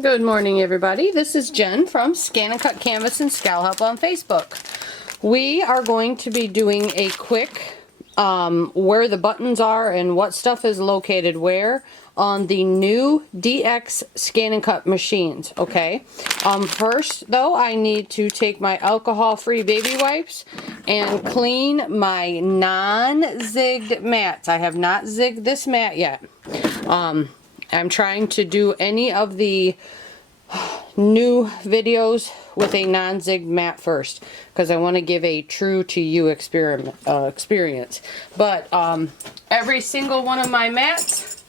Good morning, everybody. This is Jen from ScanNCut Canvas and Scal Help on Facebook. We are going to be doing a quick where the buttons are and what stuff is located where on the new DX ScanNCut machines, okay? First, though, I need to take my alcohol-free baby wipes and clean my non-zigged mats. I have not zigged this mat yet. I'm trying to do any of the new videos with a non-zigged mat first because I want to give a true to you experience. But every single one of my mats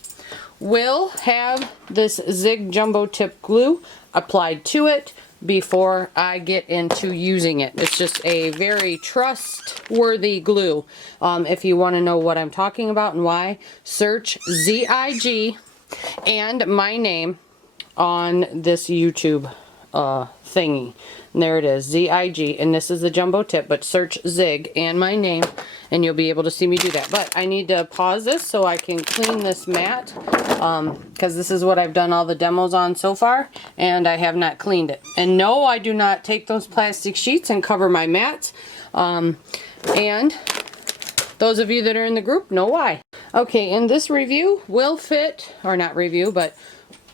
will have this Zig Jumbo Tip glue applied to it before I get into using it. It's just a very trustworthy glue. If you want to know what I'm talking about and why, search ZIG and my name on this YouTube thingy. And there it is, ZIG, and this is the jumbo tip, but search Zig and my name and you'll be able to see me do that. But I need to pause this so I can clean this mat because this is what I've done all the demos on so far and I have not cleaned it. And no, I do not take those plastic sheets and cover my mats. And those of you that are in the group know why. Okay, and this review will fit, or not review, but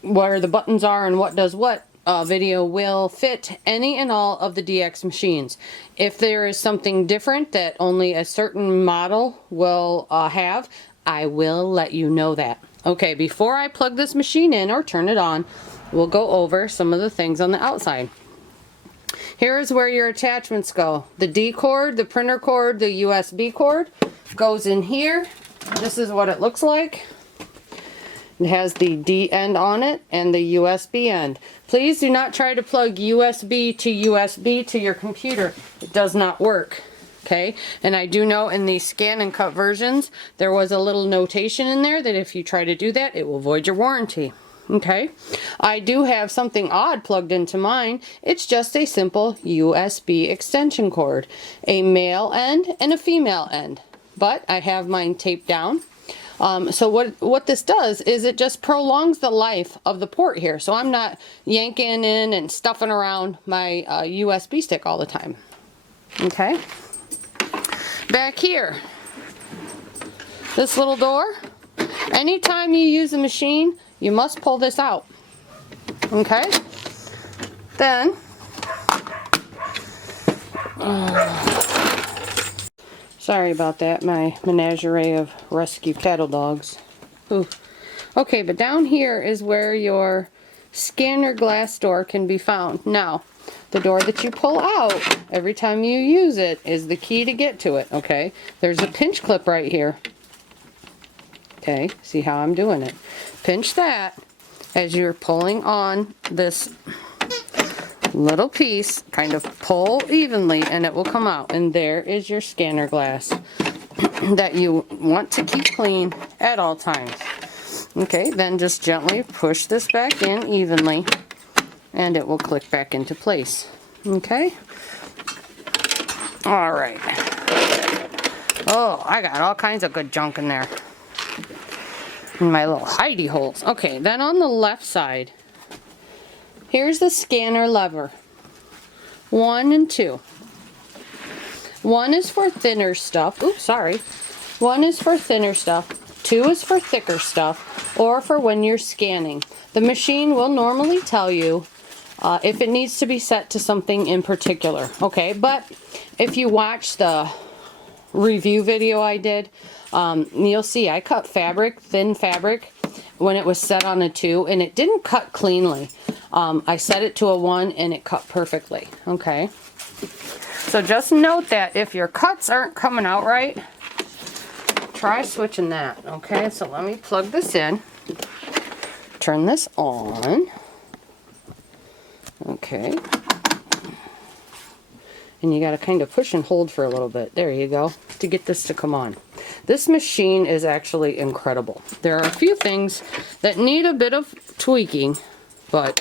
where the buttons are and what does what video will fit any and all of the DX machines. If there is something different that only a certain model will have, I will let you know that. Okay, before I plug this machine in or turn it on, we'll go over some of the things on the outside. Here is where your attachments go. The D cord, the printer cord, the USB cord goes in here. This is what it looks like. It has the D end on it and the USB end. Please do not try to plug USB to your computer. It does not work. Okay, and I do know in the ScanNCut versions there was a little notation in there that if you try to do that, it will void your warranty. Okay, I do have something odd plugged into mine. It's just a simple USB extension cord, a male end and a female end, but I have mine taped down. So what this does is it just prolongs the life of the port here. So I'm not yanking in and stuffing around my USB stick all the time. Okay. Back here, this little door, anytime you use a machine, you must pull this out. Okay. Then, sorry about that, my menagerie of rescue cattle dogs. Ooh. Okay, but down here is where your scanner glass door can be found. Now, the door that you pull out every time you use it is the key to get to it, okay? There's a pinch clip right here. Okay, see how I'm doing it. Pinch that as you're pulling on this little piece, kind of pull evenly and it will come out, and there is your scanner glass that you want to keep clean at all times. Okay, then just gently push this back in evenly and it will click back into place. Okay, all right. Oh, I got all kinds of good junk in there in my little hidey holes. Okay, then on the left side, here's the scanner lever. 1 and 2. 1 is for thinner stuff. Oops, sorry. 1 is for thinner stuff. 2 is for thicker stuff, or for when you're scanning. The machine will normally tell you if it needs to be set to something in particular. Okay, but if you watch the review video I did, you'll see I cut fabric, thin fabric, when it was set on a 2, and it didn't cut cleanly. I set it to a 1 and it cut perfectly. Okay, so just note that if your cuts aren't coming out right, try switching that. Okay, so let me plug this in, turn this on. Okay, and you got to kind of push and hold for a little bit. There you go, to get this to come on. This machine is actually incredible. There are a few things that need a bit of tweaking, but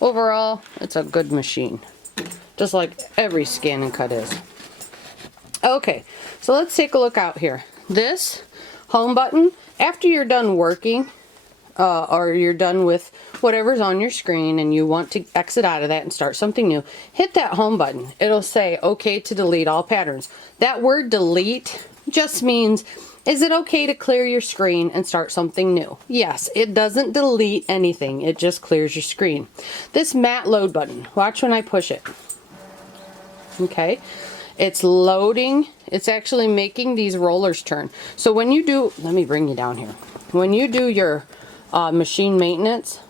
overall, it's a good machine. Just like every ScanNCut is. Okay, so let's take a look out here. This home button, after you're done working, or you're done with whatever's on your screen and you want to exit out of that and start something new, hit that home button. It'll say okay to delete all patterns. That word delete just means, is it okay to clear your screen and start something new? Yes, it doesn't delete anything, it just clears your screen. This matte load button, watch when I push it. Okay, it's loading. It's actually making these rollers turn. So when you do, let me bring you down here. When you do your machine maintenance,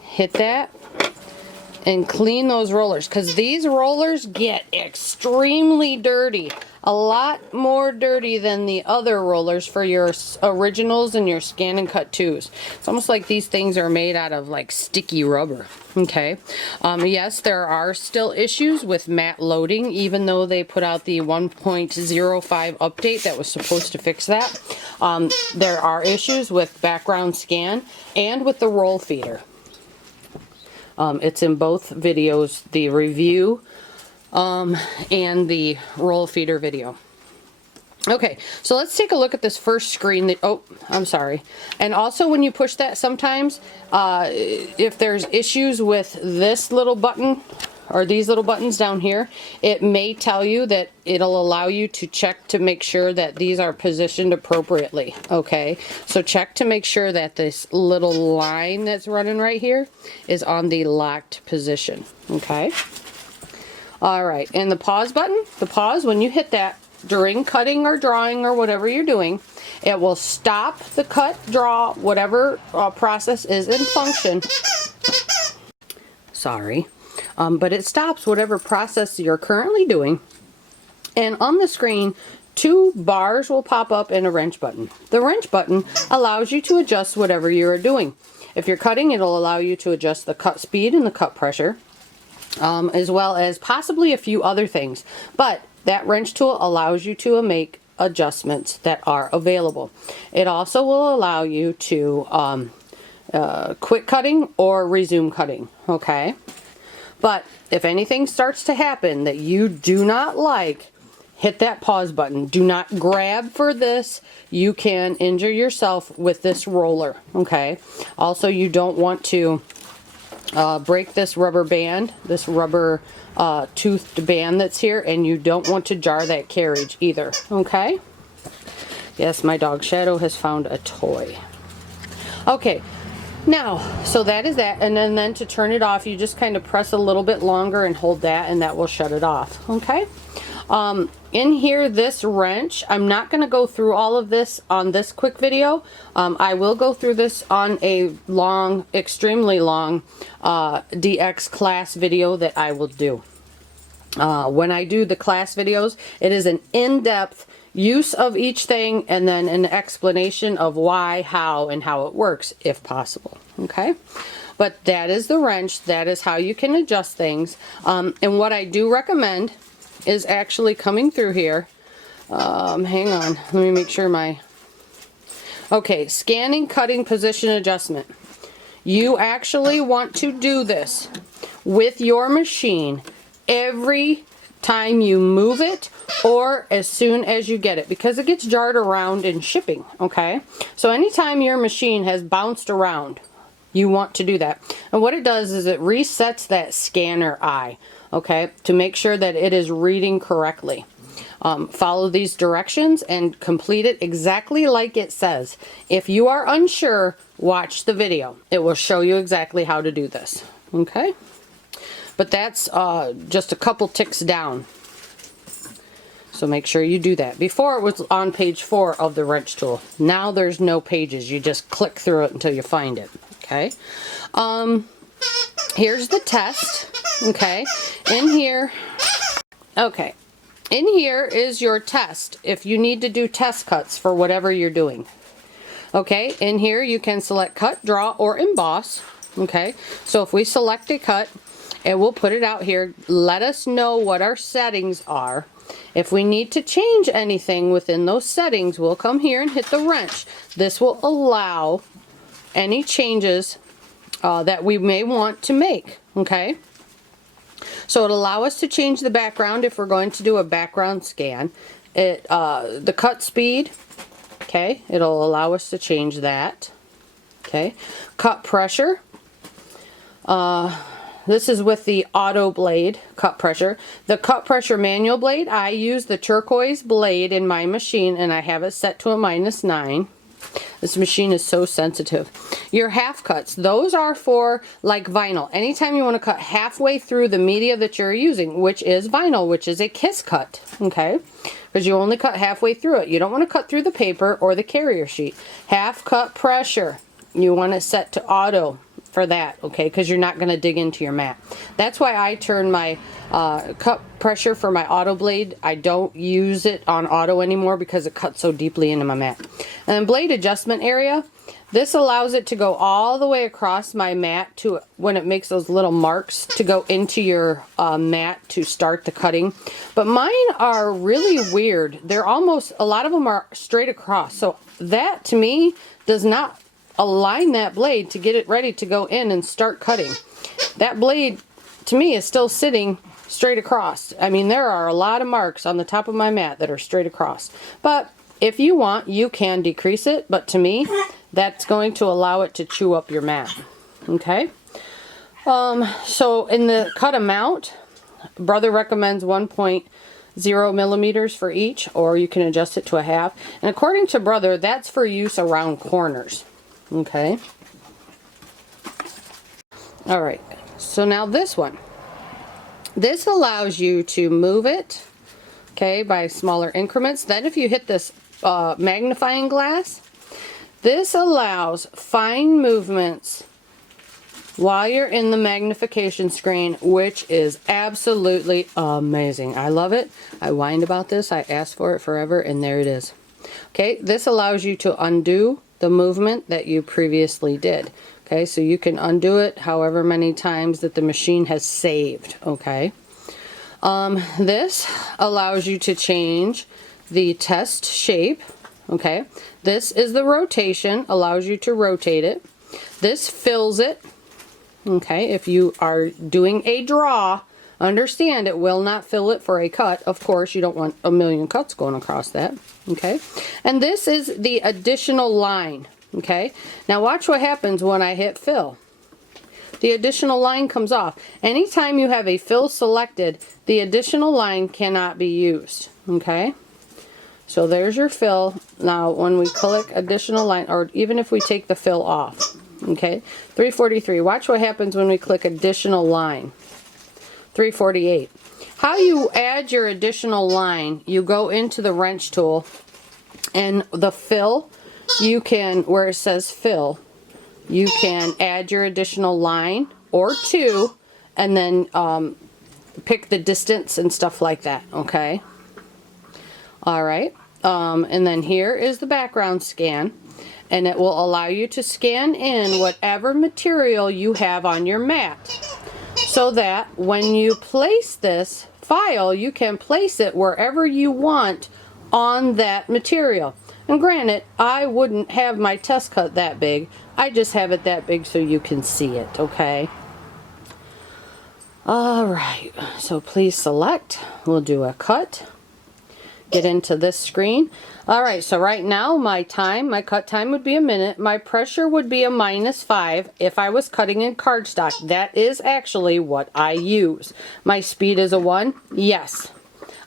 hit that and clean those rollers, because these rollers get extremely dirty. A lot more dirty than the other rollers for your originals and your ScanNCut 2s. It's almost like these things are made out of like sticky rubber. Okay. Yes, there are still issues with matte loading, even though they put out the 1.05 update that was supposed to fix that. There are issues with background scan and with the roll feeder. It's in both videos, the review and the roll feeder video. Okay, so let's take a look at this first screen that, oh, I'm sorry. And also when you push that, sometimes if there's issues with this little button or these little buttons down here, it may tell you that it'll allow you to check to make sure that these are positioned appropriately. Okay, so check to make sure that this little line that's running right here is on the locked position. Okay. All right, and the pause button, the pause, when you hit that during cutting or drawing or whatever you're doing, it will stop the cut, draw, whatever process is in function. Sorry. But it stops whatever process you're currently doing. And on the screen, 2 bars will pop up and a wrench button. The wrench button allows you to adjust whatever you're doing. If you're cutting, it'll allow you to adjust the cut speed and the cut pressure, as well as possibly a few other things. But that wrench tool allows you to make adjustments that are available. It also will allow you to quit cutting or resume cutting. Okay. But if anything starts to happen that you do not like, hit that pause button. Do not grab for this. You can injure yourself with this roller. Okay. Also, you don't want to break this rubber band, this rubber toothed band that's here, and you don't want to jar that carriage either. Okay. Yes, my dog Shadow has found a toy. Okay. Now, so that is that, and then to turn it off, you just kind of press a little bit longer and hold that, and that will shut it off. Okay. In here, this wrench, I'm not going to go through all of this on this quick video. I will go through this on a long, extremely long DX class video that I will do. When I do the class videos, it is an in-depth use of each thing and then an explanation of why, how, and how it works, if possible. Okay? But that is the wrench. That is how you can adjust things. And what I do recommend is actually coming through here. Hang on. Let me make sure my... Okay, scanning, cutting, position adjustment. You actually want to do this with your machine every time you move it or as soon as you get it, because it gets jarred around in shipping. Okay, so anytime your machine has bounced around, you want to do that. And what it does is it resets that scanner eye, okay, to make sure that it is reading correctly. Follow these directions and complete it exactly like it says. If you are unsure, watch the video. It will show you exactly how to do this. Okay, but that's just a couple ticks down. So make sure you do that. Before it was on page 4 of the wrench tool. Now there's no pages. You just click through it until you find it. Okay. Here's the test. Okay. In here. Okay. In here is your test. If you need to do test cuts for whatever you're doing. Okay. In here you can select cut, draw, or emboss. Okay. So if we select a cut, it will put it out here. Let us know what our settings are. If we need to change anything within those settings, we'll come here and hit the wrench. This will allow any changes that we may want to make. Okay. So it'll allow us to change the background if we're going to do a background scan. The cut speed. Okay, it'll allow us to change that. Okay, cut pressure. This is with the auto blade cut pressure. The cut pressure manual blade, I use the turquoise blade in my machine and I have it set to a -9. This machine is so sensitive. Your half cuts, those are for like vinyl. Anytime you want to cut halfway through the media that you're using, which is vinyl, which is a kiss cut, okay? Because you only cut halfway through it. You don't want to cut through the paper or the carrier sheet. Half cut pressure, you want it set to auto for that, okay? Because you're not going to dig into your mat. That's why I turn my cut pressure for my auto blade. I don't use it on auto anymore because it cuts so deeply into my mat. And then blade adjustment area. This allows it to go all the way across my mat to when it makes those little marks to go into your mat to start the cutting. But mine are really weird. They're almost, a lot of them are straight across. So that to me does not align that blade to get it ready to go in and start cutting. That blade to me is still sitting straight across. I mean, there are a lot of marks on the top of my mat that are straight across. But if you want, you can decrease it, but to me, that's going to allow it to chew up your mat. Okay? So in the cut amount, Brother recommends 1.0 millimeters for each, or you can adjust it to a half. And according to Brother, that's for use around corners. Okay? Alright, so now this one. This allows you to move it, okay, by smaller increments. Then if you hit this magnifying glass, this allows fine movements while you're in the magnification screen, which is absolutely amazing. I love it. I whined about this. I asked for it forever, and there it is. Okay, this allows you to undo the movement that you previously did. Okay, so you can undo it however many times that the machine has saved. Okay, this allows you to change the test shape. Okay, this is the rotation, allows you to rotate it. This fills it. Okay, if you are doing a draw, understand it will not fill it for a cut. Of course, you don't want a million cuts going across that. Okay, and this is the additional line. Okay, now watch what happens when I hit fill. The additional line comes off. Anytime you have a fill selected, the additional line cannot be used. Okay, so there's your fill. Now when we click additional line, or even if we take the fill off, okay, 343. Watch what happens when we click additional line. 348. How you add your additional line, you go into the wrench tool and the fill, you can, where it says fill, you can add your additional line or two and then pick the distance and stuff like that. Okay, alright, and then here is the background scan, and it will allow you to scan in whatever material you have on your mat, so that when you place this file, you can place it wherever you want on that material. And granted, I wouldn't have my test cut that big. I just have it that big so you can see it, okay? Alright, so please select. We'll do a cut. Get into this screen. Alright, so right now my cut time would be a minute. My pressure would be a -5 if I was cutting in cardstock. That is actually what I use. My speed is a 1. Yes.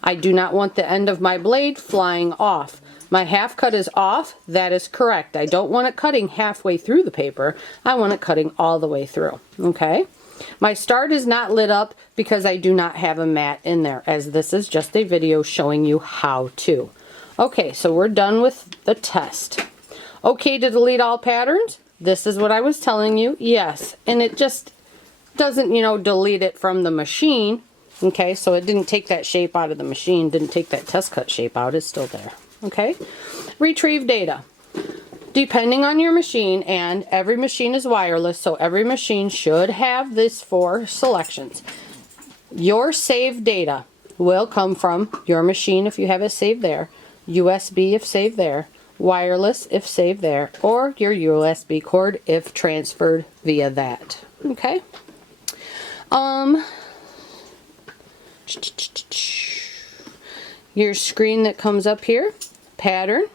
I do not want the end of my blade flying off. My half cut is off. That is correct. I don't want it cutting halfway through the paper. I want it cutting all the way through. Okay? My start is not lit up because I do not have a mat in there, as this is just a video showing you how to. Okay, so we're done with the test. Okay to delete all patterns? This is what I was telling you. Yes, and it just doesn't, you know, delete it from the machine. Okay, so it didn't take that shape out of the machine, didn't take that test cut shape out, it's still there. Okay, retrieve data. Depending on your machine, and every machine is wireless, so every machine should have this 4 selections. Your saved data will come from your machine if you have it saved there, USB if saved there, wireless if saved there, or your USB cord if transferred via that. Okay. Your screen that comes up here, pattern,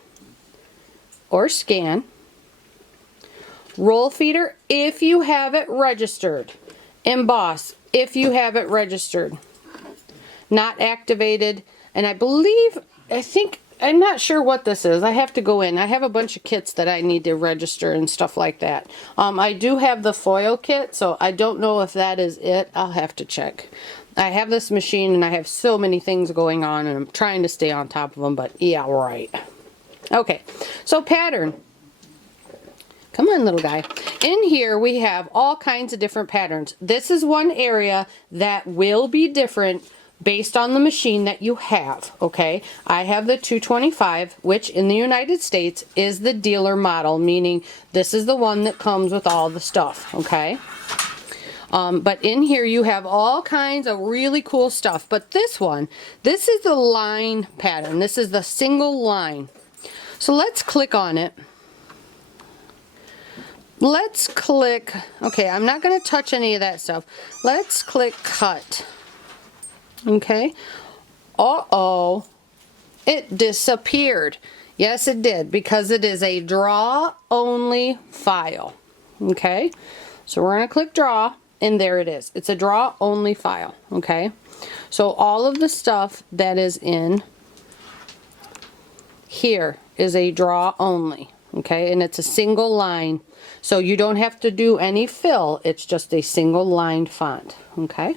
or scan. Roll feeder if you have it registered. Emboss if you have it registered. Not activated. And I'm not sure what this is. I have to go in. I have a bunch of kits that I need to register and stuff like that. I do have the foil kit, so I don't know if that is it. I'll have to check. I have this machine and I have so many things going on and I'm trying to stay on top of them, but yeah, right. Okay, so pattern. Come on, little guy. In here, we have all kinds of different patterns. This is one area that will be different based on the machine that you have, okay? I have the 225, which in the United States is the dealer model, meaning this is the one that comes with all the stuff, okay? But in here you have all kinds of really cool stuff. But this is the line pattern. This is the single line. So let's click on it. Let's click, okay, I'm not going to touch any of that stuff. Let's click cut. Okay. Uh-oh. It disappeared. Yes, it did, because it is a draw only file. Okay. So we're going to click draw, and there it is. It's a draw only file. Okay. So all of the stuff that is in here is a draw only. Okay. And it's a single line. So you don't have to do any fill. It's just a single lined font. Okay.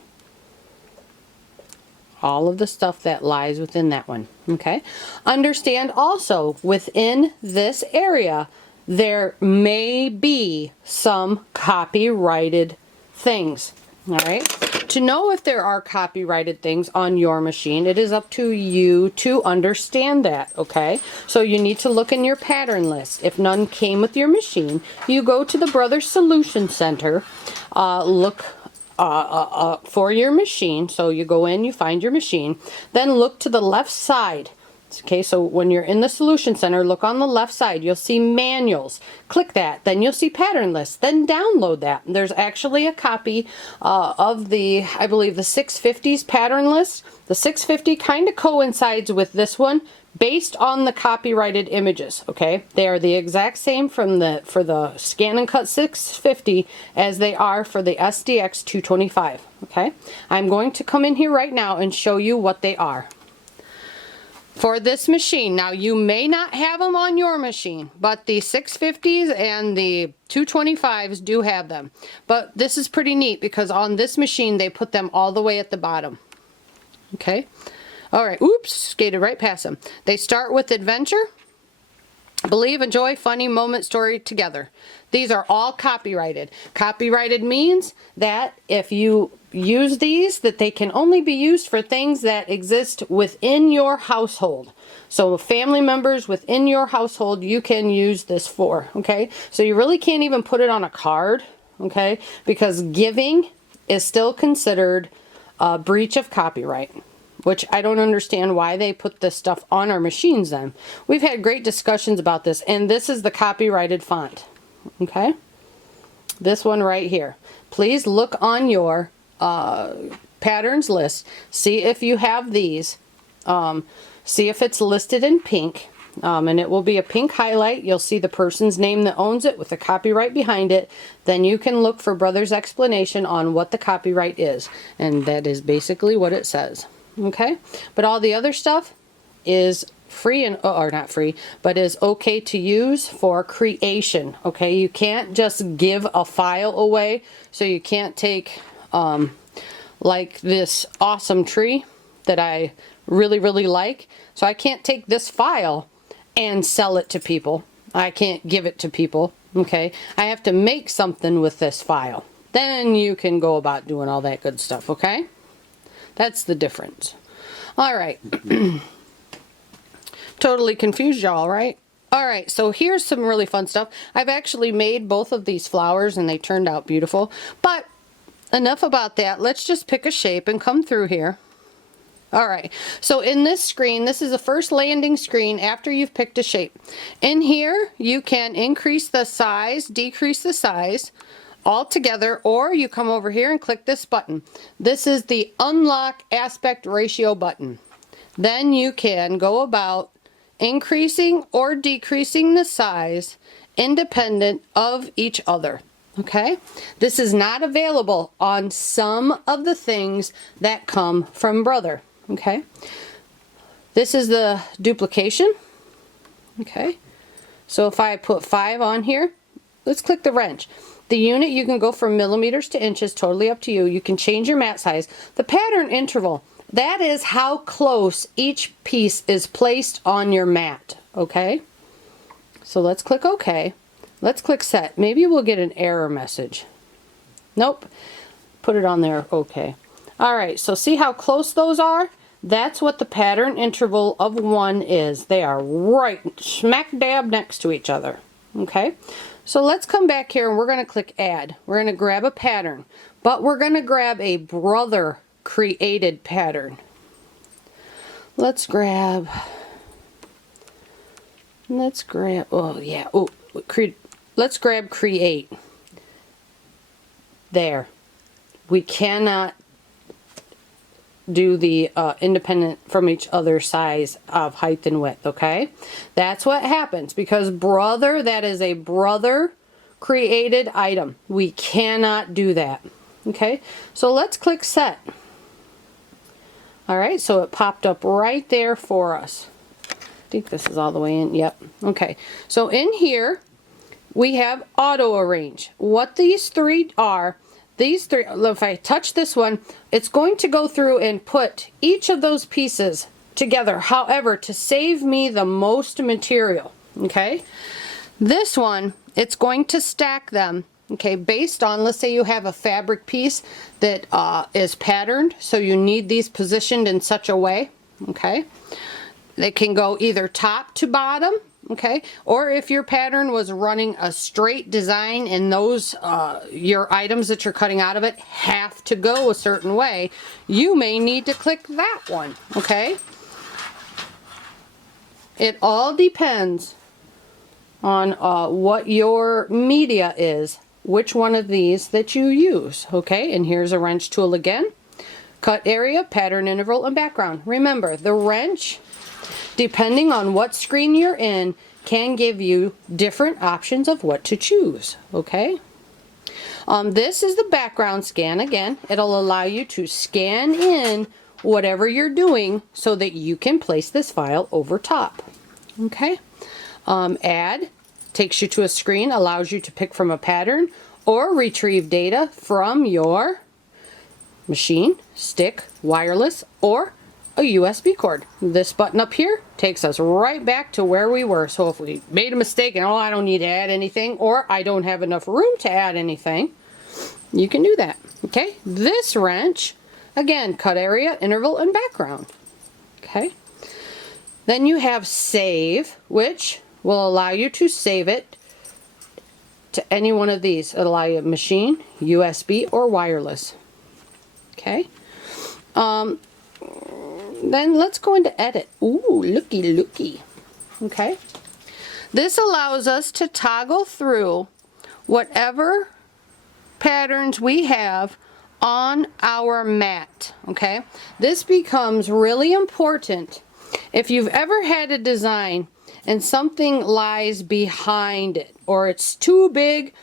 All of the stuff that lies within that one. Okay. Understand also within this area there may be some copyrighted things. All right. To know if there are copyrighted things on your machine, it is up to you to understand that. Okay. So you need to look in your pattern list. If none came with your machine, you go to the Brothers Solution Center, look for your machine. So you go in, you find your machine, then look to the left side. Okay, so when you're in the Solution Center, look on the left side. You'll see manuals. Click that. Then you'll see pattern lists. Then download that. There's actually a copy of the, I believe, the 650's pattern list. The 650 kind of coincides with this one based on the copyrighted images. Okay, they are the exact same for the ScanNCut 650 as they are for the SDX 225. Okay, I'm going to come in here right now and show you what they are. For this machine, now you may not have them on your machine, but the 650s and the 225s do have them. But this is pretty neat because on this machine they put them all the way at the bottom. Okay. All right. Oops, skated right past them. They start with adventure, believe, enjoy, funny moment, story, together. These are all copyrighted. Copyrighted means that if you use these, that they can only be used for things that exist within your household. So family members within your household, you can use this for, okay? So you really can't even put it on a card, okay? Because giving is still considered a breach of copyright, which I don't understand why they put this stuff on our machines then. We've had great discussions about this, and this is the copyrighted font, okay? This one right here. Please look on your patterns list, see if you have these, see if it's listed in pink, and it will be a pink highlight. You'll see the person's name that owns it with the copyright behind it. Then you can look for Brothers' explanation on what the copyright is, and that is basically what it says. Okay, but all the other stuff is free, and or not free, but is okay to use for creation. Okay, you can't just give a file away, so you can't take like this awesome tree that I really like. So I can't take this file and sell it to people. I can't give it to people. Okay, I have to make something with this file. Then you can go about doing all that good stuff. Okay, that's the difference. All right. Totally confused y'all, right? All right, so here's some really fun stuff. I've actually made both of these flowers and they turned out beautiful. But enough about that. Let's just pick a shape and come through here. All right, so in this screen, this is the first landing screen after you've picked a shape. In here, you can increase the size, decrease the size all together, or you come over here and click this button. This is the unlock aspect ratio button. Then you can go about increasing or decreasing the size independent of each other. Okay, this is not available on some of the things that come from Brother. Okay, this is the duplication. Okay, so if I put 5 on here, let's click the wrench. The unit, you can go from millimeters to inches, totally up to you. You can change your mat size. The pattern interval, that is how close each piece is placed on your mat. Okay, so let's click OK. Let's click set. Maybe we'll get an error message. Nope. Put it on there. Okay. Alright, so see how close those are? That's what the pattern interval of 1 is. They are right smack dab next to each other. Okay. So let's come back here and we're going to click add. We're going to grab a pattern. But we're going to grab a Brother created pattern. Let's grab... oh yeah. Oh, let's grab create. There. We cannot do the independent from each other size of height and width, okay? That's what happens because Brother, that is a Brother created item. We cannot do that, okay? So let's click set. All right, so it popped up right there for us. I think this is all the way in. Yep. Okay. So in here, we have auto arrange. What these three are, if I touch this one, it's going to go through and put each of those pieces together. However, to save me the most material, okay? This one, it's going to stack them, okay, based on, let's say you have a fabric piece that is patterned, so you need these positioned in such a way, okay? They can go either top to bottom, okay, or if your pattern was running a straight design and those your items that you're cutting out of it have to go a certain way, you may need to click that one, okay? It all depends on what your media is, which one of these that you use, okay? And here's a wrench tool again. Cut area, pattern interval, and background. Remember, the wrench, depending on what screen you're in, can give you different options of what to choose, okay? This is the background scan again. It'll allow you to scan in whatever you're doing so that you can place this file over top, okay? Add takes you to a screen, allows you to pick from a pattern or retrieve data from your machine, stick, wireless, or a USB cord. This button up here takes us right back to where we were. So if we made a mistake and, oh, I don't need to add anything, or I don't have enough room to add anything, you can do that. Okay, this wrench, again, cut area, interval, and background. Okay, then you have save, which will allow you to save it to any one of these. It'll allow you machine, USB, or wireless. Okay. Then let's go into edit. Ooh, looky, looky. Okay. This allows us to toggle through whatever patterns we have on our mat. Okay. This becomes really important if you've ever had a design and something lies behind it, or it's too big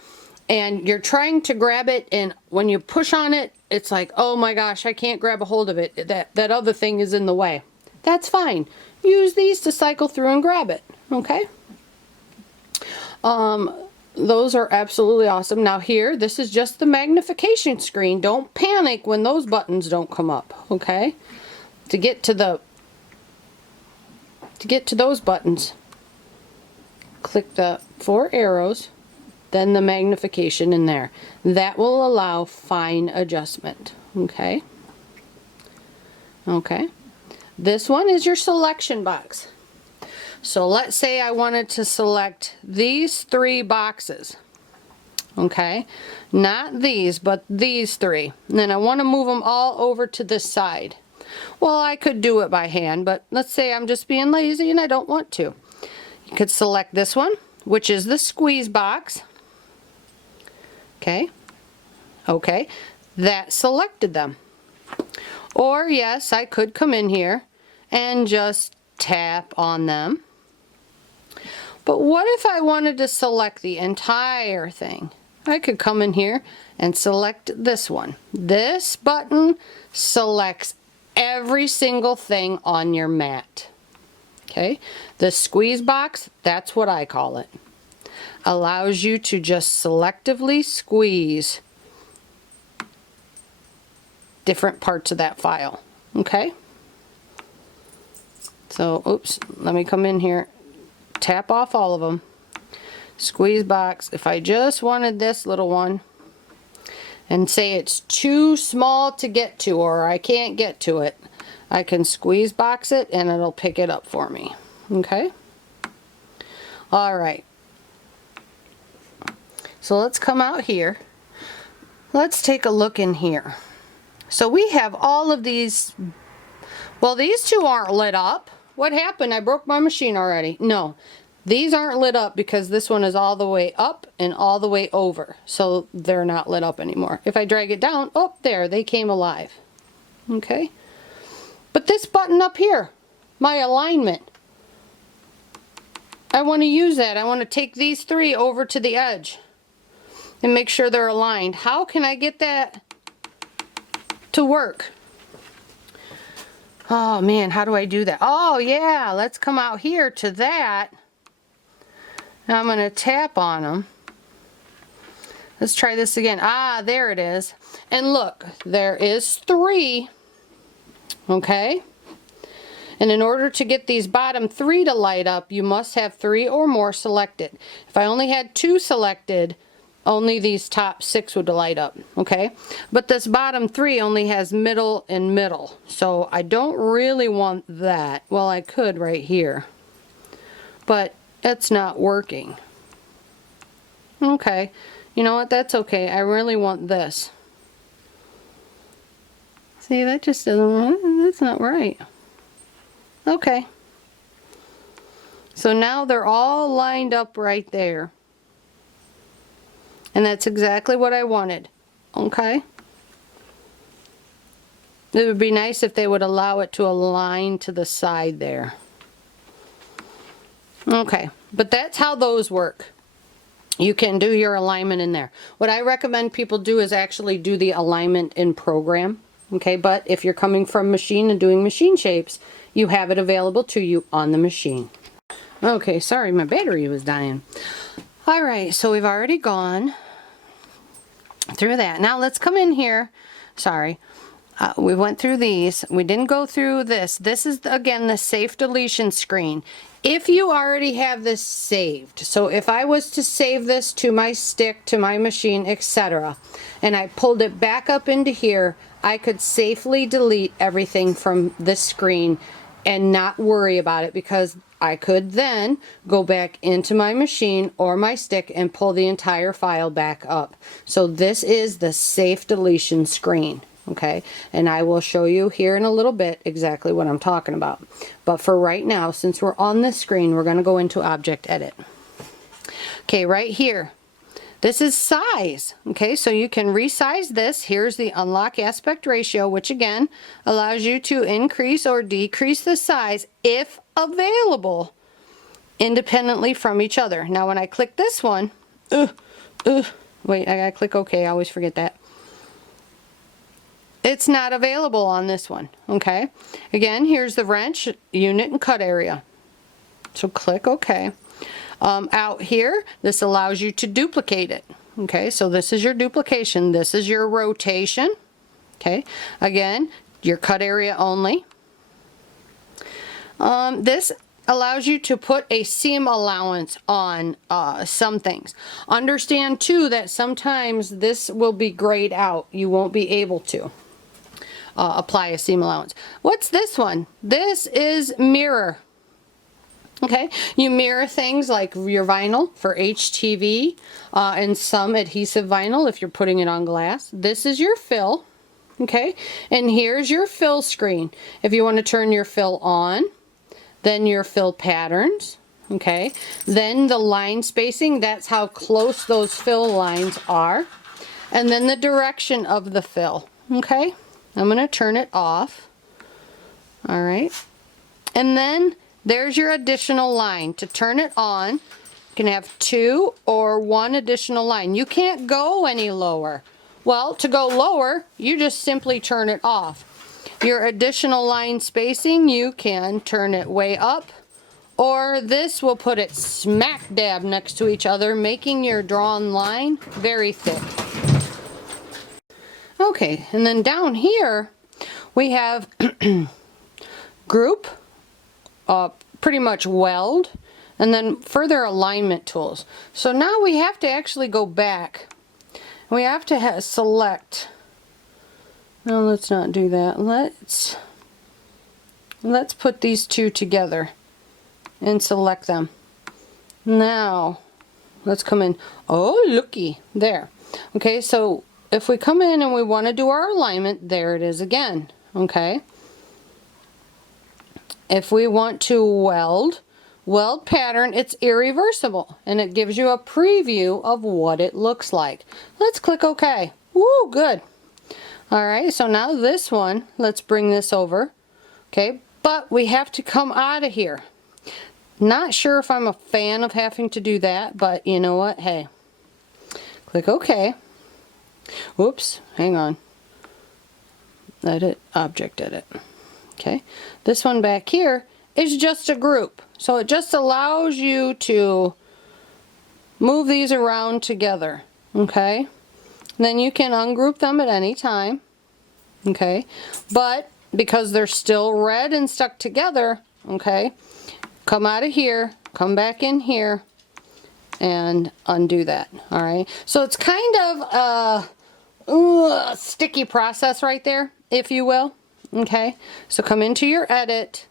and you're trying to grab it, and when you push on it, it's like, oh my gosh, I can't grab a hold of it. That other thing is in the way. That's fine. Use these to cycle through and grab it, okay? Those are absolutely awesome. Now here, this is just the magnification screen. Don't panic when those buttons don't come up, okay? To get to those buttons, click the 4 arrows, then the magnification in there. That will allow fine adjustment, okay? Okay. This one is your selection box. So let's say I wanted to select these 3 boxes, okay? Not these, but these 3. And then I want to move them all over to this side. Well, I could do it by hand, but let's say I'm just being lazy and I don't want to. You could select this one, which is the squeeze box. Okay. Okay. That selected them. Or yes, I could come in here and just tap on them. But what if I wanted to select the entire thing? I could come in here and select this one. This button selects every single thing on your mat. Okay, the squeeze box, that's what I call it. Allows you to just selectively squeeze different parts of that file. Okay, so oops, let me come in here, tap off all of them. Squeeze box, if I just wanted this little one and say it's too small to get to, or I can't get to it, I can squeeze box it and it'll pick it up for me. Okay, all right, so let's come out here. Let's take a look in here. So we have all of these. Well, these two aren't lit up. What happened? I broke my machine already. No, these aren't lit up because this one is all the way up and all the way over, so they're not lit up anymore. If I drag it down, oh, there, they came alive. Okay, but this button up here, my alignment, I want to use that. I want to take these three over to the edge and make sure they're aligned. How can I get that to work? Oh man, how do I do that? Oh yeah, let's come out here to that. Now I'm going to tap on them. Let's try this again. Ah, there it is. And look, there is 3. Okay? And in order to get these bottom 3 to light up, you must have 3 or more selected. If I only had 2 selected, only these top 6 would light up. Okay? But this bottom 3 only has middle and middle. So I don't really want that. Well, I could right here. But it's not working. Okay, you know what, that's okay. I really want this. See, that just doesn't, that's not right. Okay, so now they're all lined up right there, and that's exactly what I wanted. Okay, it would be nice if they would allow it to align to the side there. Okay, but that's how those work. You can do your alignment in there. What I recommend people do is actually do the alignment in program. Okay, but if you're coming from machine and doing machine shapes, you have it available to you on the machine. Okay, sorry, my battery was dying. All right, so we've already gone through that. Now let's come in here. Sorry. We went through these. We didn't go through this. This is, again, the safe deletion screen. If you already have this saved, so if I was to save this to my stick, to my machine, etc., and I pulled it back up into here, I could safely delete everything from this screen and not worry about it, because I could then go back into my machine or my stick and pull the entire file back up. So this is the safe deletion screen. Okay, and I will show you here in a little bit exactly what I'm talking about. But for right now, since we're on this screen, we're going to go into Object Edit. Okay, right here, this is size. Okay, so you can resize this. Here's the unlock aspect ratio, which again allows you to increase or decrease the size if available independently from each other. Now when I click this one, wait, I gotta click OK, I always forget that. It's not available on this one. Okay, again, here's the wrench, unit, and cut area. So click OK. Out here, this allows you to duplicate it. Okay, so this is your duplication. This is your rotation. Okay, again, your cut area only. This allows you to put a seam allowance on some things. Understand too that sometimes this will be grayed out. You won't be able to apply a seam allowance. What's this one? This is mirror. Okay, you mirror things like your vinyl for HTV and some adhesive vinyl if you're putting it on glass. This is your fill. Okay, and here's your fill screen. If you want to turn your fill on, then your fill patterns. Okay, then the line spacing, that's how close those fill lines are. And then the direction of the fill. Okay, I'm going to turn it off. All right, and then there's your additional line. To turn it on, you can have 2 or 1 additional line. You can't go any lower. Well, to go lower, you just simply turn it off. Your additional line spacing, you can turn it way up, or this will put it smack dab next to each other, making your drawn line very thick. Okay, and then down here, we have group, pretty much weld, and then further alignment tools. So now we have to actually go back. We have to select. No, let's not do that. Let's put these two together and select them. Now, let's come in. Oh, looky, there. Okay, so if we come in and we want to do our alignment, there it is again. Okay. If we want to weld pattern, it's irreversible, and it gives you a preview of what it looks like. Let's click OK. Woo, good. Alright, so now this one, let's bring this over. Okay, but we have to come out of here. Not sure if I'm a fan of having to do that, but you know what? Hey, click OK. Whoops, hang on. Edit, object edit. Okay, this one back here is just a group. So it just allows you to move these around together. Okay. Then you can ungroup them at any time, okay? But because they're still red and stuck together, okay, come out of here, come back in here, and undo that, all right? So it's kind of a sticky process right there, if you will, okay? So come into your edit.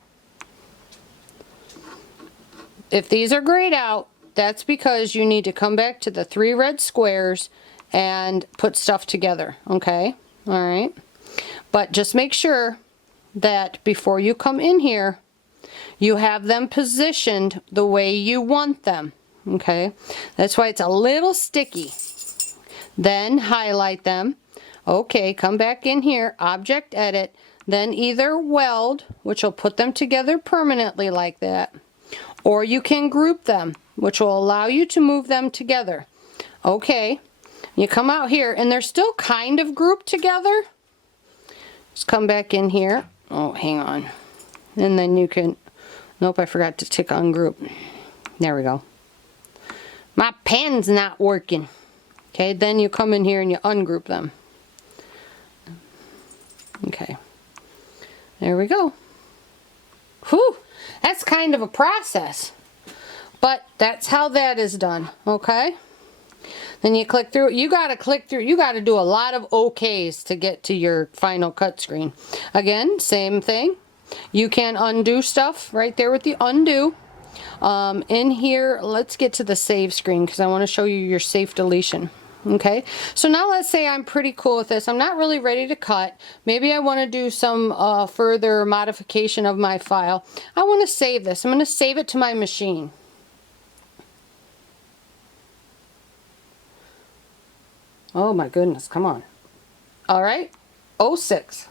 If these are grayed out, that's because you need to come back to the 3 red squares and put stuff together, okay? All right. But just make sure that before you come in here, you have them positioned the way you want them, okay? That's why it's a little sticky. Then highlight them. Okay, come back in here, object edit, then either weld, which will put them together permanently like that, or you can group them, which will allow you to move them together. Okay. You come out here and they're still kind of grouped together. Just come back in here. Oh, hang on. And then you can, nope, I forgot to tick ungroup. There we go. My pen's not working. Okay, then you come in here and you ungroup them. Okay. There we go. Whew, that's kind of a process. But that's how that is done, okay? Then you click through. You got to click through. You got to do a lot of OKs to get to your final cut screen. Again, same thing. You can undo stuff right there with the undo. In here, let's get to the save screen because I want to show you your safe deletion. Okay, so now let's say I'm pretty cool with this. I'm not really ready to cut. Maybe I want to do some further modification of my file. I want to save this. I'm going to save it to my machine. Oh my goodness, come on. All right, 06.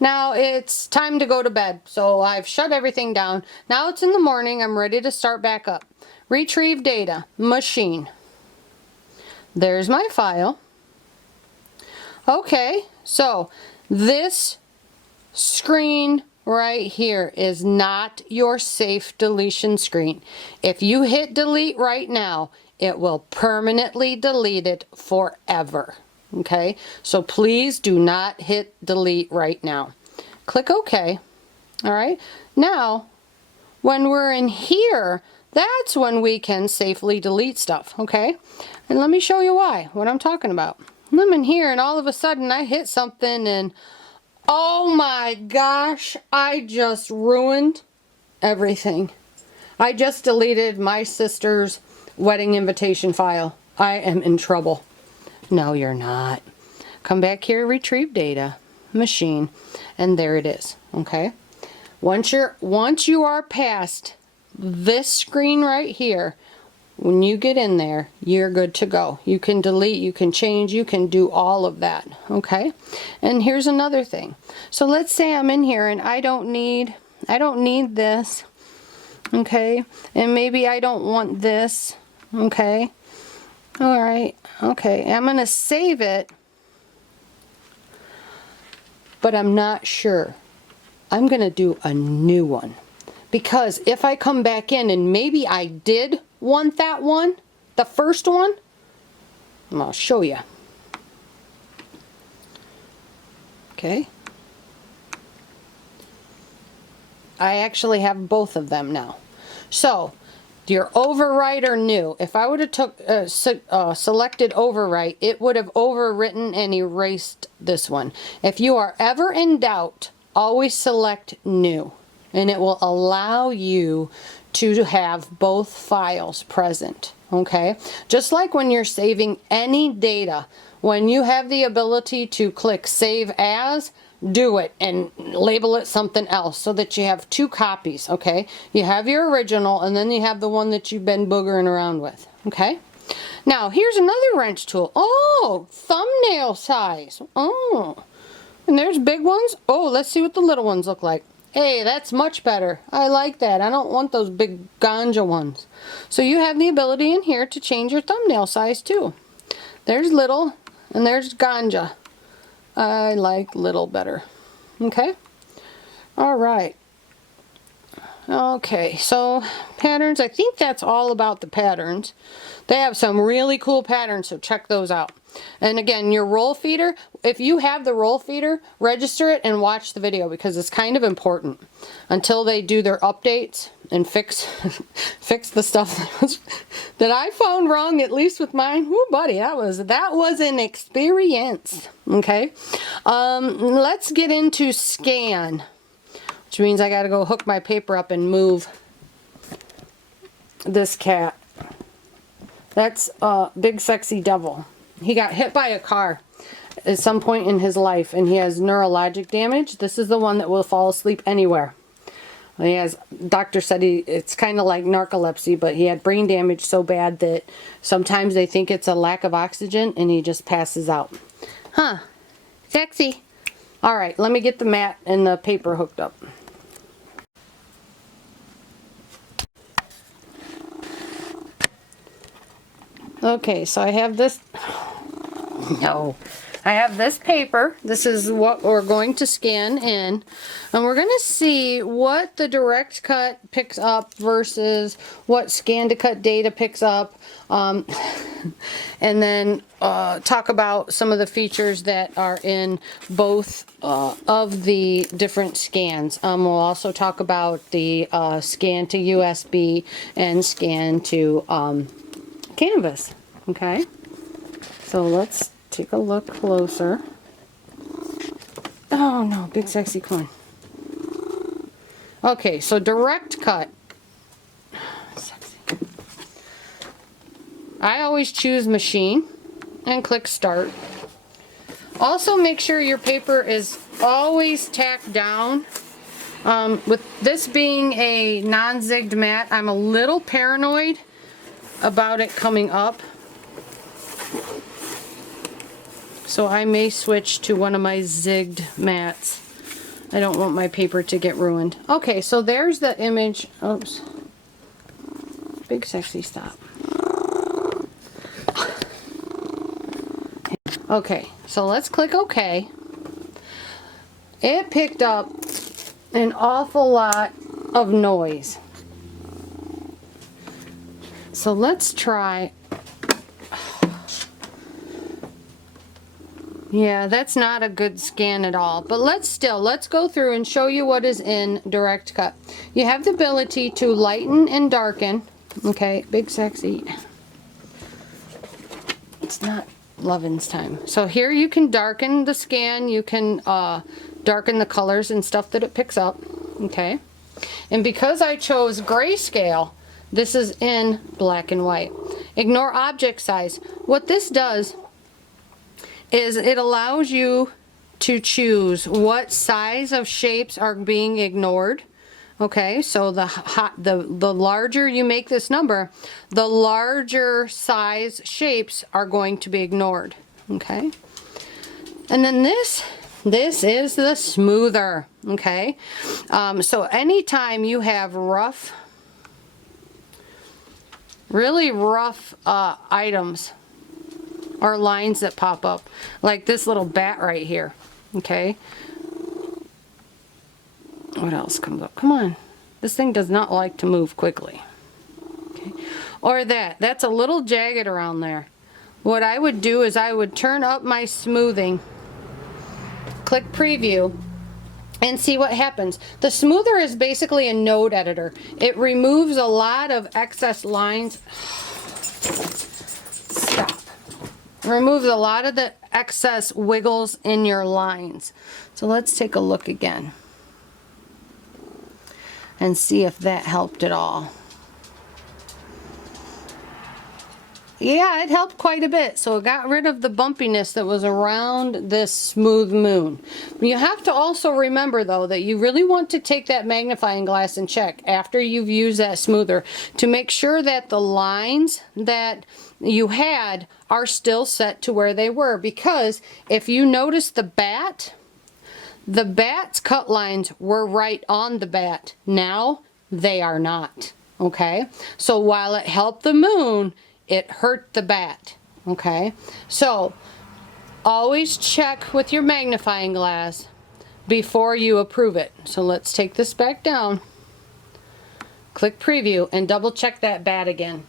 Now it's time to go to bed, so I've shut everything down. Now it's in the morning, I'm ready to start back up. Retrieve data, machine. There's my file. Okay, so this screen right here is not your safe deletion screen. If you hit delete right now, it will permanently delete it forever. Okay, so please do not hit delete right now. Click OK. All right, now when we're in here, that's when we can safely delete stuff. Okay, and let me show you what I'm talking about. I'm in here and all of a sudden I hit something and oh my gosh, I just ruined everything. I just deleted my sister's wedding invitation file. I am in trouble. No, you're not. Come back here, retrieve data, machine, and there it is. Okay. Once you are past this screen right here, when you get in there, you're good to go. You can delete, you can change, you can do all of that. Okay. And here's another thing. So let's say I'm in here and I don't need I don't need this. Okay, and maybe I don't want this. Okay, all right, okay, I'm gonna save it, but I'm not sure. I'm gonna do a new one, because if I come back in and maybe I did want that one, the first one, I'll show you. Okay, I actually have both of them now. So your overwrite or new, if I would have took selected overwrite, it would have overwritten and erased this one. If you are ever in doubt, always select new, and it will allow you to have both files present. Okay, just like when you're saving any data, when you have the ability to click save as, do it and label it something else so that you have two copies. Okay, you have your original and then you have the one that you've been boogering around with. Okay, now here's another wrench tool. Oh, thumbnail size. Oh, and there's big ones. Oh, let's see what the little ones look like. Hey, that's much better. I like that. I don't want those big ganja ones. So you have the ability in here to change your thumbnail size too. There's little and there's ganja. I like little better. Okay. All right. Okay, so patterns. I think that's all about the patterns. They have some really cool patterns, so check those out. And again, your roll feeder, if you have the roll feeder, register it and watch the video, because it's kind of important until they do their updates and fix the stuff that I found wrong, at least with mine. Whoo, buddy, that was an experience. Okay, let's get into scan, which means I got to go hook my paper up and move this cat. That's Big Sexy Devil. He got hit by a car at some point in his life, and he has neurologic damage. This is the one that will fall asleep anywhere. He has, doctor said it's kind of like narcolepsy, but he had brain damage so bad that sometimes they think it's a lack of oxygen and he just passes out. Huh. Sexy. All right, let me get the mat and the paper hooked up. Okay, so I have this, I have this paper. This is what we're going to scan in, and we're going to see what the direct cut picks up versus what ScanNCut data picks up, and then talk about some of the features that are in both of the different scans. We'll also talk about the scan to USB and scan to Canvas. Okay, so let's take a look closer. Oh no, Big Sexy coin. Okay, so direct cut. Sexy. I always choose machine and click start. Also make sure your paper is always tacked down. With this being a non-zigged mat, I'm a little paranoid about it coming up, so I may switch to one of my zigged mats. I don't want my paper to get ruined. Okay, so there's the image. Oops. Big Sexy, stop. Okay, so let's click OK. It picked up an awful lot of noise. So let's try. Yeah, that's not a good scan at all. But let's go through and show you what is in direct cut. You have the ability to lighten and darken. Okay, Big Sexy. It's not Lovin's time. So here you can darken the scan. You can darken the colors and stuff that it picks up. Okay. And because I chose grayscale, this is in black and white. Ignore object size. What this does is it allows you to choose what size of shapes are being ignored. Okay, so the larger you make this number, the larger size shapes are going to be ignored. Okay, and then this This is the smoother, okay? So anytime you have rough, really rough items or lines that pop up, like this little bat right here, okay? What else comes up? Come on. This thing does not like to move quickly. Okay. Or that's a little jagged around there. What I would do is I would turn up my smoothing, click preview, and see what happens. The smoother is basically a node editor. It removes a lot of excess lines. Stop. Removes a lot of the excess wiggles in your lines. So let's take a look again and see if that helped at all. Yeah, it helped quite a bit. So it got rid of the bumpiness that was around this smooth moon. You have to also remember though that you really want to take that magnifying glass and check after you've used that smoother to make sure that the lines that you had are still set to where they were, because if you notice the bat's cut lines were right on the bat. Now they are not, okay? So while it helped the moon, it hurt the bat, okay? So always check with your magnifying glass before you approve it. So let's take this back down, click preview, and double check that bat again.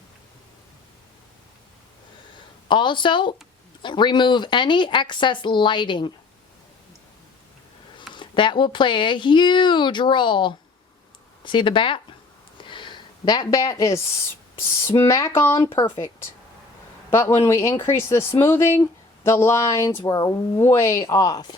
Also, remove any excess lighting. That will play a huge role. See the bat? That bat is smack on perfect. But when we increase the smoothing, the lines were way off.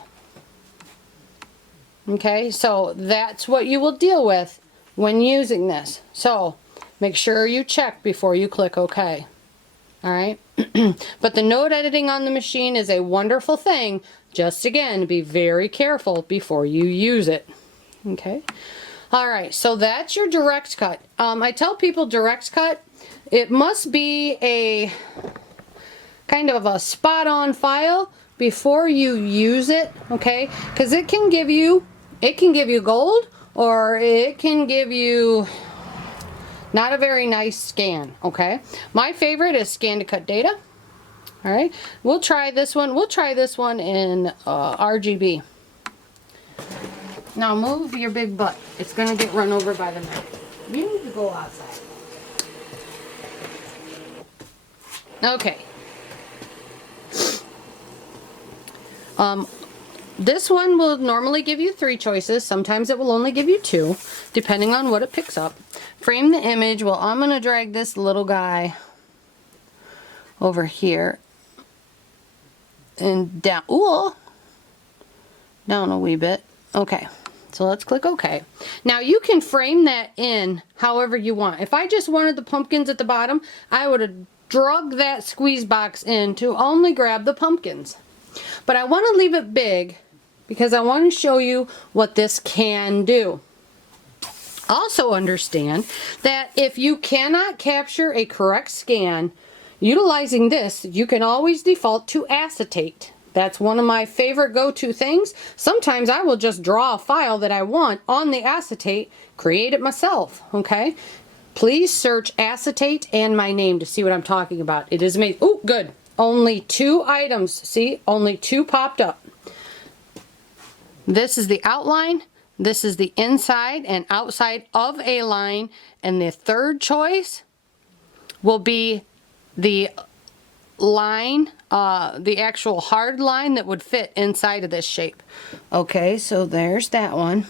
Okay, so that's what you will deal with when using this. So make sure you check before you click OK. Alright? But the node editing on the machine is a wonderful thing. Just again, be very careful before you use it. Okay? Alright, so that's your direct cut. I tell people direct cut, it must be a kind of a spot-on file before you use it, okay? Because it can give you gold, or it can give you not a very nice scan, okay? My favorite is ScanNCut data. All right, we'll try this one. We'll try this one in RGB. Now move your big butt. It's gonna get run over by the mouse. You need to go outside. Okay. This one will normally give you 3 choices. Sometimes it will only give you 2, depending on what it picks up. Frame the image. Well, I'm gonna drag this little guy over here and down. Ooh, down a wee bit. Okay. So let's click OK. Now you can frame that in however you want. If I just wanted the pumpkins at the bottom, I would have drug that squeeze box in to only grab the pumpkins. But I want to leave it big because I want to show you what this can do. Also understand that if you cannot capture a correct scan utilizing this, you can always default to acetate. That's one of my favorite go-to things. Sometimes I will just draw a file that I want on the acetate, create it myself, okay? Please search acetate and my name to see what I'm talking about. It is amazing. Oh, good. Only 2 items. See, only 2 popped up. This is the outline. This is the inside and outside of a line. And the third choice will be the line, the actual hard line that would fit inside of this shape. Okay, so there's that one.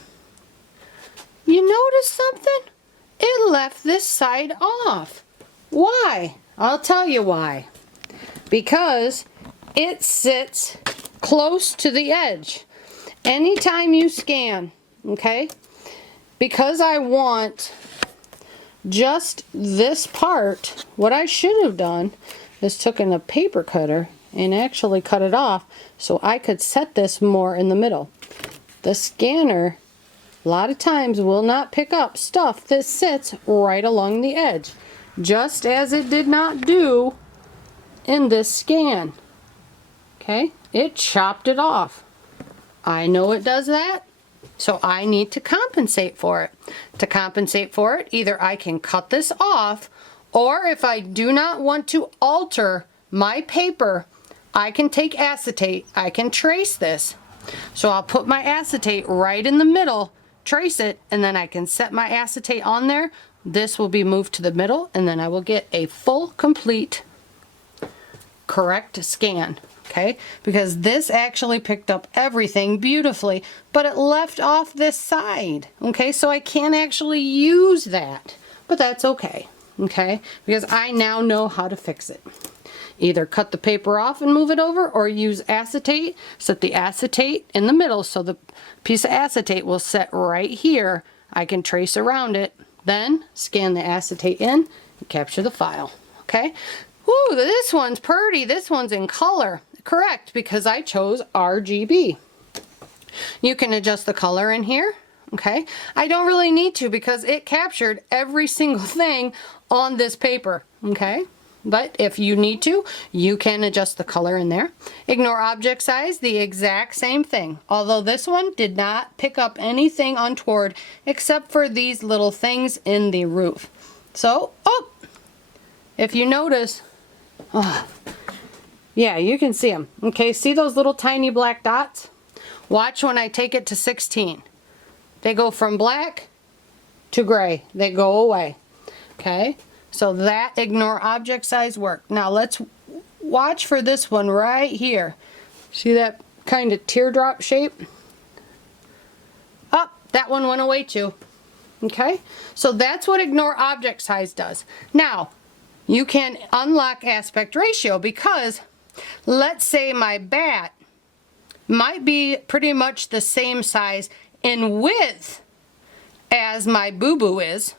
You notice something? It left this side off. Why? I'll tell you why. Because it sits close to the edge. Anytime you scan, okay, because I want just this part, what I should have done is taken a paper cutter and actually cut it off so I could set this more in the middle. The scanner a lot of times will not pick up stuff that sits right along the edge, just as it did not do in this scan. Okay, it chopped it off. I know it does that, so I need to compensate for it. To compensate for it, either I can cut this off, or if I do not want to alter my paper, I can take acetate, I can trace this. So I'll put my acetate right in the middle, trace it, and then I can set my acetate on there. This will be moved to the middle, and then I will get a full, complete, correct scan. Okay, because this actually picked up everything beautifully, but it left off this side. Okay, so I can't actually use that, but that's okay. Okay, because I now know how to fix it. Either cut the paper off and move it over, or use acetate, set the acetate in the middle so the piece of acetate will set right here. I can trace around it, then scan the acetate in and capture the file. Okay, woo, this one's pretty, this one's in color. Correct, because I chose RGB. You can adjust the color in here. Okay, I don't really need to because it captured every single thing on this paper. Okay, but if you need to, you can adjust the color in there. Ignore object size, the exact same thing. Although this one did not pick up anything untoward except for these little things in the roof. So, oh, if you notice, yeah, you can see them. Okay, see those little tiny black dots? Watch when I take it to 16. They go from black to gray. They go away. Okay, so that ignore object size work. Now let's watch for this one right here. See that kind of teardrop shape? Oh, that one went away too. Okay, so that's what ignore object size does. Now, you can unlock aspect ratio because let's say my bat might be pretty much the same size in width as my boo-boo is,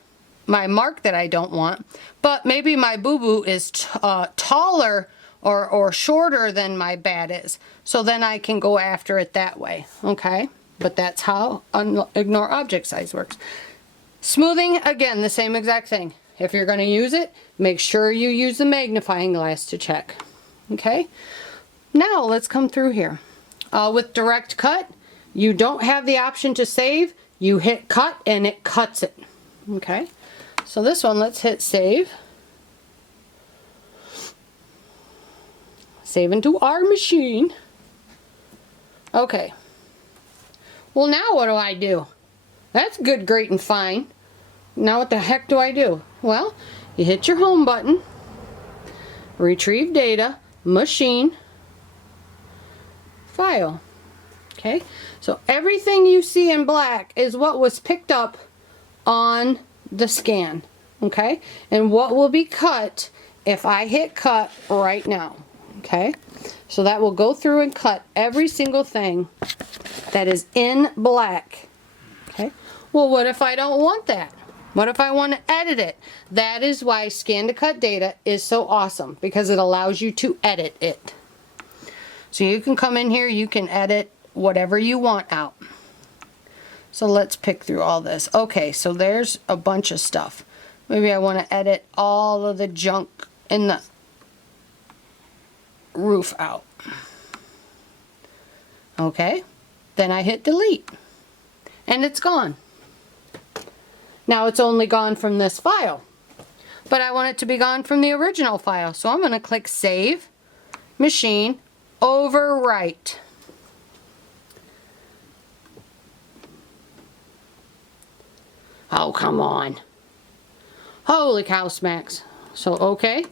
my mark that I don't want, but maybe my boo-boo is taller or shorter than my bat is. So then I can go after it that way, okay? But that's how ignore object size works. Smoothing, again, the same exact thing. If you're going to use it, make sure you use the magnifying glass to check. Okay, now let's come through here. With direct cut, you don't have the option to save. You hit cut and it cuts it. Okay, so this one, let's hit save. Save into our machine. Okay, well now what do I do? That's good, great, and fine. Now what the heck do I do? Well, you hit your home button, retrieve data, machine, file. Okay, so everything you see in black is what was picked up on the scan. Okay, and what will be cut if I hit cut right now. Okay, so that will go through and cut every single thing that is in black. Okay, well, what if I don't want that? What if I want to edit it? That is why ScanNCut data is so awesome, because it allows you to edit it. So you can come in here, you can edit whatever you want out. So let's pick through all this. Okay, so there's a bunch of stuff. Maybe I want to edit all of the junk in the roof out. Okay, then I hit delete and it's gone. Now it's only gone from this file, but I want it to be gone from the original file. So I'm going to click Save, Machine, Overwrite. Oh, come on. Holy cow smacks. So, okay.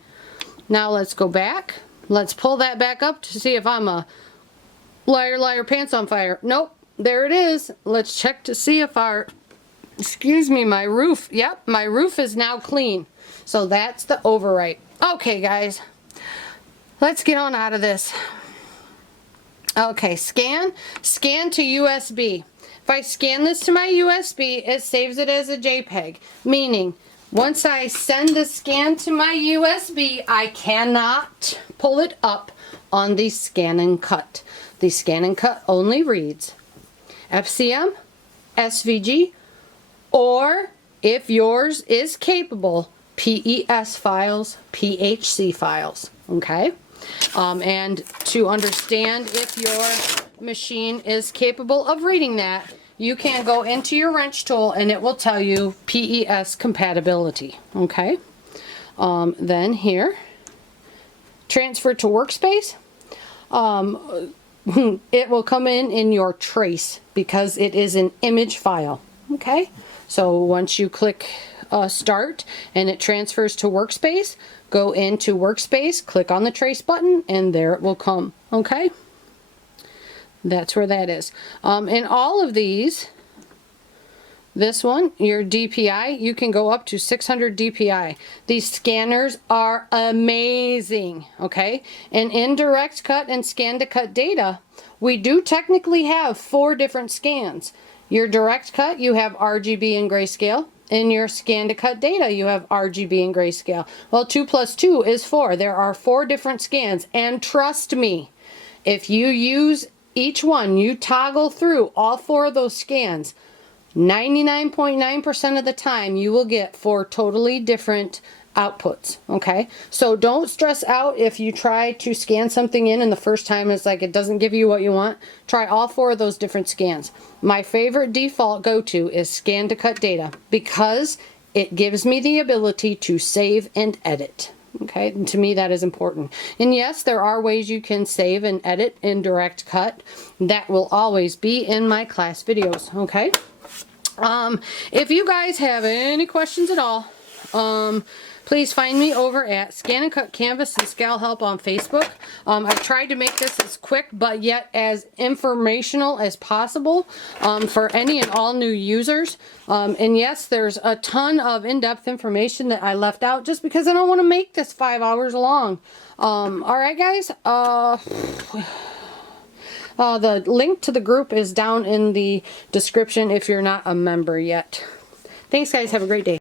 Now let's go back. Let's pull that back up to see if I'm a liar, liar, pants on fire. Nope. There it is. Let's check to see if our... Excuse me, my roof. Yep, my roof is now clean. So that's the overwrite. Okay, guys. Let's get on out of this. Okay, scan. Scan to USB. If I scan this to my USB, it saves it as a JPEG. Meaning, once I send the scan to my USB, I cannot pull it up on the ScanNCut. The ScanNCut only reads FCM, SVG, or if yours is capable, PES files, PHC files, okay? And to understand if your machine is capable of reading that, you can go into your wrench tool and it will tell you PES compatibility. Okay. Then here, transfer to workspace. It will come in your trace because it is an image file. Okay. So once you click start and it transfers to workspace, go into workspace, click on the trace button, and there it will come. Okay. That's where that is. In all of these, this one, your DPI, you can go up to 600 DPI. These scanners are amazing, okay? And in Direct Cut and ScanNCut data, we do technically have 4 different scans. Your Direct Cut, you have RGB and grayscale. In your ScanNCut data, you have RGB and grayscale. Well, 2 plus 2 is 4. There are 4 different scans, and trust me, if you use each one, you toggle through all 4 of those scans, 99.9% of the time you will get 4 totally different outputs. Okay, so don't stress out if you try to scan something in and the first time it's like it doesn't give you what you want. Try all 4 of those different scans. My favorite default go-to is ScanNCut data because it gives me the ability to save and edit. Okay, and to me that is important. And yes, there are ways you can save and edit in Direct Cut. That will always be in my class videos. Okay. If you guys have any questions at all, please find me over at ScanNCut Canvas and Scale Help on Facebook. I've tried to make this as quick but yet as informational as possible for any and all new users. And yes, there's a ton of in-depth information that I left out just because I don't want to make this 5 hours long. Alright guys, the link to the group is down in the description if you're not a member yet. Thanks guys, have a great day.